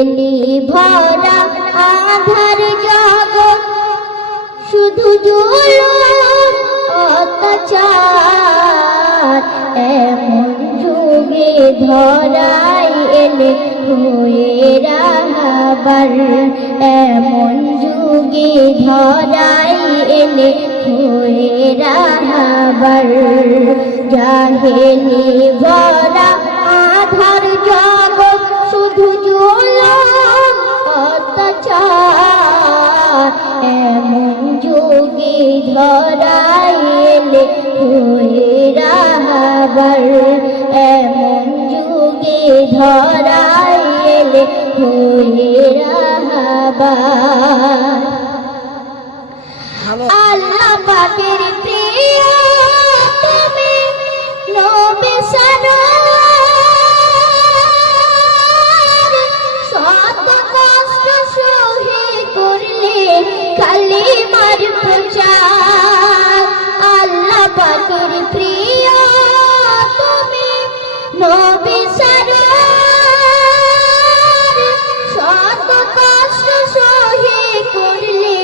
ভরা আধার জগৎ শুধু জুলুম অত্যাচার এমন যুগে ধরাই এলে হয়ে রাহাবার এমন যুগে ধরাই এলে হয়ে রাহাবার জাহেলি ভরা আধার জগৎ শুধু জুলুম অত্যাচার এমন যুগে ধরাই এলে হয়ে রাহাবার এমন যুগে ধরাই এলে হয়ে রাহাবার আল্লাহ পাকের প্রিয় তুমি নবী সারোয়ার শত কষ্ট সহে করলে কালিমার প্রচার আল্লাহ পাকের প্রিয় তুমি নবী সারোয়ার শত কষ্ট সহে করলে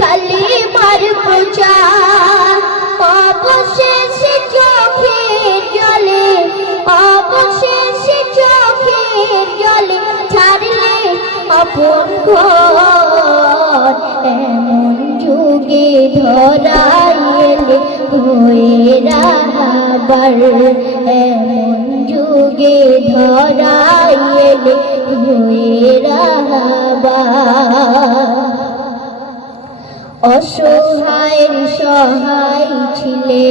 কালিমার প্রচার অবশেষে চোখের জলে অবশেষে চোখের জলে ছাড়লে আপন ঘর এমন যুগে ধরাই এলে হয়ে রাহাবার এমন যুগে ধরাই এলে হয়ে রাহাবার অসহায়ের সহায় ছিলে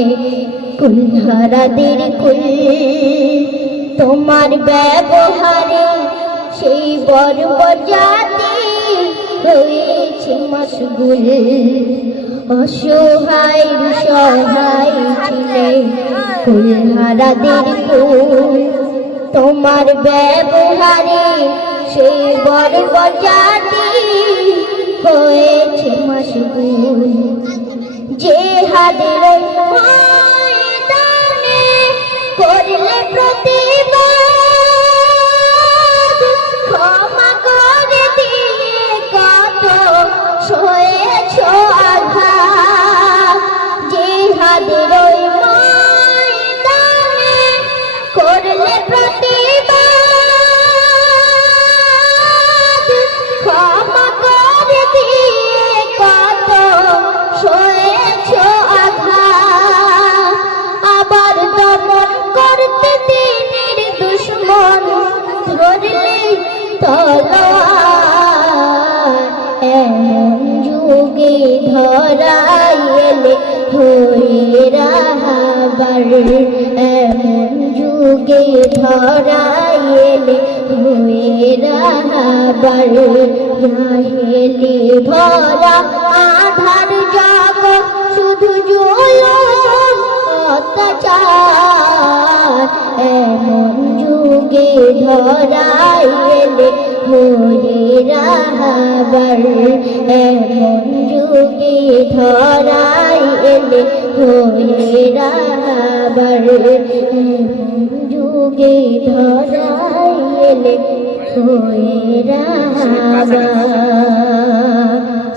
কুলহারাদের কুল তোমার ব্যবহারে সেই বর্বর জাতি হয়েছে মশগুল অসহায়ের সহায় ছিলে কুলহারাদের কুল তোমার ব্যবহারে সেই বর্বর জাতি হয়েছে মশগুল জিহাদের ময়দানে করলে প্রতিবাদ ক্ষমা করে দিয়ে কত সয়েছ আঘাত জিহাদের ময়দানে করলে প্রতিবাদ ক্ষমা করে দিয়ে কত সয়েছ আঘাত আবার দমন করতে দিনের দুশ্মন ধরলে তলোয়ার এমন যুগে ধরাই এলে হয়ে রাহাবার এমন যুগে ধরাই এলে হয়ে রাহাবার জাহেলি ভরা আধার জগৎ শুধু জুলুম অত্যাচার এমন যুগে ধরাই এলে হয়ে রাহাবার এমন যুগে ধরাই এলে হয়ে রাহাবার যুগে ধরাই এলে হয়ে রাহাবার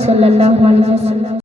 সাল্লাল্লাহু আলাইহি ওয়াসাল্লাম।